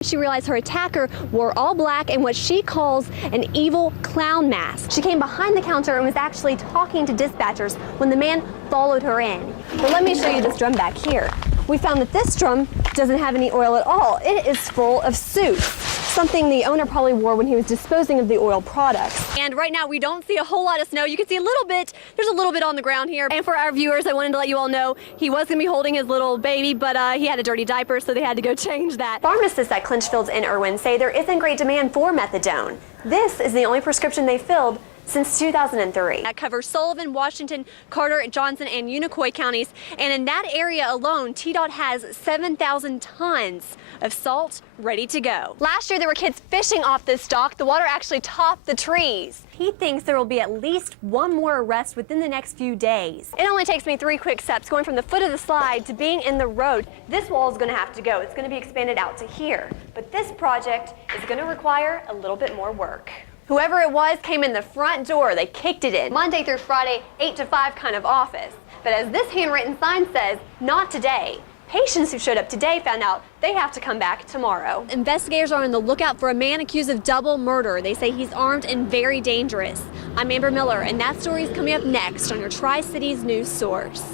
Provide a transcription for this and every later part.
She realized her attacker wore all black and what she calls an evil clown mask. She came behind the counter and was actually talking to dispatchers when the man followed her in. But let me show you this drum back here. We found that this drum doesn't have any oil at all. It is full of soot, something the owner probably wore when he was disposing of the oil products. And right now we don't see a whole lot of snow. You can see a little bit, there's a little bit on the ground here. And for our viewers, I wanted to let you all know he was gonna be holding his little baby, but he had a dirty diaper, so they had to go change that. Pharmacists at Clinchfields in Irwin say there isn't great demand for methadone. This is the only prescription they filled since 2003. That covers Sullivan, Washington, Carter, Johnson, and Unicoi counties. And in that area alone, TDOT has 7,000 tons of salt ready to go. Last year, there were kids fishing off this dock. The water actually topped the trees. He thinks there will be at least one more arrest within the next few days. It only takes me 3 quick steps, going from the foot of the slide to being in the road. This wall is gonna have to go. It's gonna be expanded out to here. But this project is gonna require a little bit more work. Whoever it was came in the front door. They kicked it in. Monday through Friday, 8 to 5 kind of office. But as this handwritten sign says, not today. Patients who showed up today found out they have to come back tomorrow. Investigators are on the lookout for a man accused of double murder. They say he's armed and very dangerous. I'm Amber Miller, and that story is coming up next on your Tri-Cities news source.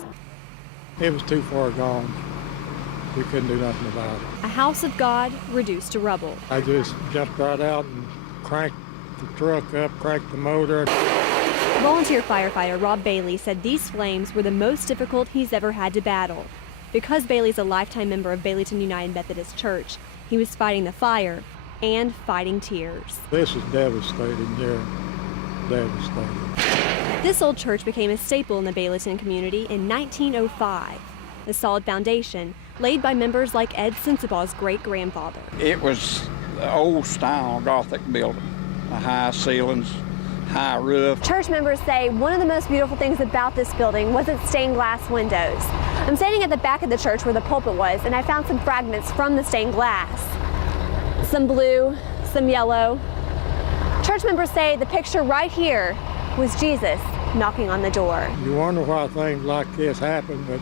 It was too far gone. We couldn't do nothing about it. A house of God reduced to rubble. I just jumped right out and cranked the truck up, cranked the motor. Volunteer firefighter Rob Bailey said these flames were the most difficult he's ever had to battle. Because Bailey's a lifetime member of Baileyton United Methodist Church, he was fighting the fire and fighting tears. This is devastating here, devastating. This old church became a staple in the Baileyton community in 1905. A solid foundation laid by members like Ed Sensabaugh's great-grandfather. It was the old-style Gothic building, the high ceilings, high roof. Church members say one of the most beautiful things about this building was its stained glass windows. I'm standing at the back of the church where the pulpit was, and I found some fragments from the stained glass. Some blue, some yellow. Church members say the picture right here was Jesus knocking on the door. You wonder why things like this happen, but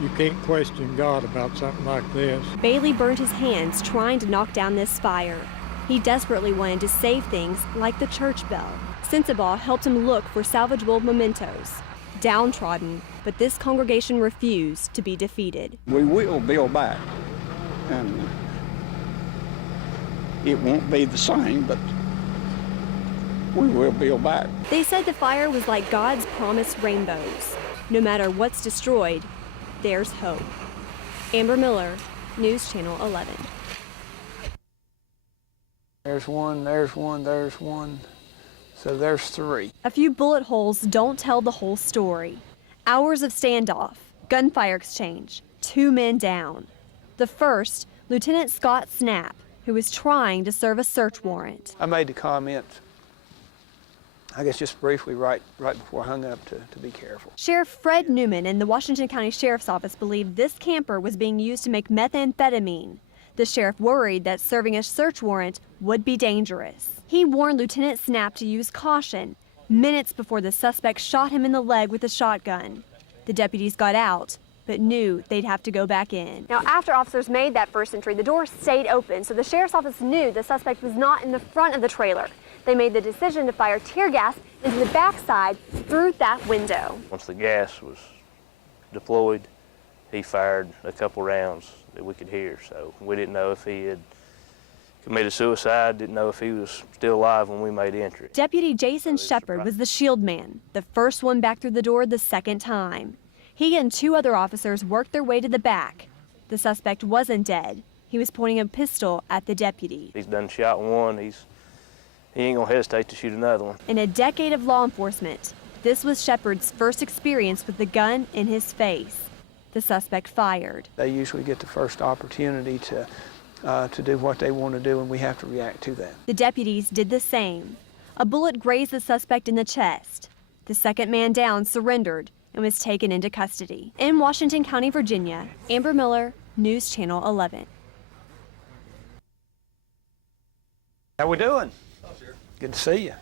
you can't question God about something like this. Bailey burned his hands trying to knock down this fire. He desperately wanted to save things like the church bell. Sensabaugh helped him look for salvageable mementos. Downtrodden, but this congregation refused to be defeated. We will build back, and it won't be the same, but we will build back. They said the fire was like God's promised rainbows. No matter what's destroyed, there's hope. Amber Miller, News Channel 11. There's one, there's one, there's one. So there's 3. A few bullet holes don't tell the whole story. Hours of standoff, gunfire exchange, 2 men down. The first, Lieutenant Scott Snap, who was trying to serve a search warrant. I made the comment, I guess just briefly, right before I hung up to be careful. Sheriff Fred Newman in the Washington County Sheriff's Office believed this camper was being used to make methamphetamine. The sheriff worried that serving a search warrant would be dangerous. He warned Lieutenant Snap to use caution minutes before the suspect shot him in the leg with a shotgun. The deputies got out, but knew they'd have to go back in. Now, after officers made that first entry, the door stayed open, so the sheriff's office knew the suspect was not in the front of the trailer. They made the decision to fire tear gas into the backside through that window. Once the gas was deployed, he fired a couple rounds that we could hear, so we didn't know if he had committed suicide, didn't know if he was still alive when we made entry. Deputy Jason Shepard was the shield man, the first one back through the door the second time. He and 2 other officers worked their way to the back. The suspect wasn't dead. He was pointing a pistol at the deputy. He's done shot one, he ain't gonna hesitate to shoot another one. In a decade of law enforcement, this was Shepard's first experience with the gun in his face. The suspect fired. They usually get the first opportunity to do what they want to do, and we have to react to that. The deputies did the same. A bullet grazed the suspect in the chest. The second man down surrendered and was taken into custody. In Washington County, Virginia, Amber Miller, News Channel 11. How we doing? Good to see you.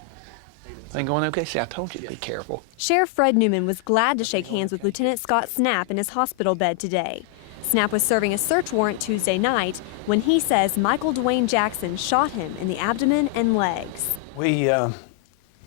Thing going okay? See, I told you to be careful. Sheriff Fred Newman was glad to shake hands with Lieutenant Scott Snap in his hospital bed today. Snap was serving a search warrant Tuesday night when he says Michael Dwayne Jackson shot him in the abdomen and legs. We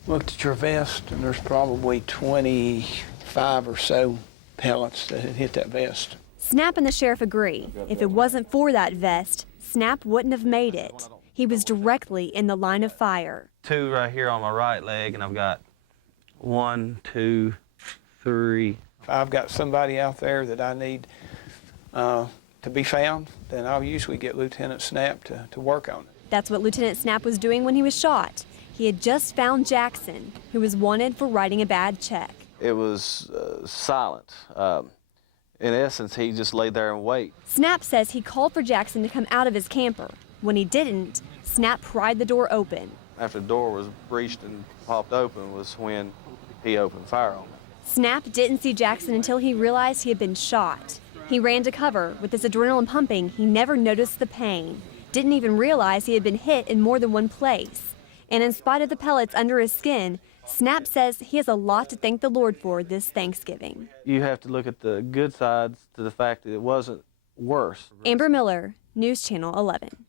looked at your vest, and there's probably 25 or so pellets that had hit that vest. Snap and the sheriff agree. If it wasn't for that vest, Snap wouldn't have made it. He was directly in the line of fire. 2 right here on my right leg, and I've got 1, 2, 3. If I've got somebody out there that I need to be found, then I'll usually get Lieutenant Snap to work on it. That's what Lieutenant Snap was doing when he was shot. He had just found Jackson, who was wanted for writing a bad check. It was silent. In essence, he just laid there and wait. Snap says he called for Jackson to come out of his camper. When he didn't, Snap pried the door open. After the door was breached and popped open was when he opened fire on me. Snap didn't see Jackson until he realized he had been shot. He ran to cover. With his adrenaline pumping, he never noticed the pain. Didn't even realize he had been hit in more than one place. And in spite of the pellets under his skin, Snap says he has a lot to thank the Lord for this Thanksgiving. You have to look at the good sides to the fact that it wasn't worse. Amber Miller, News Channel 11.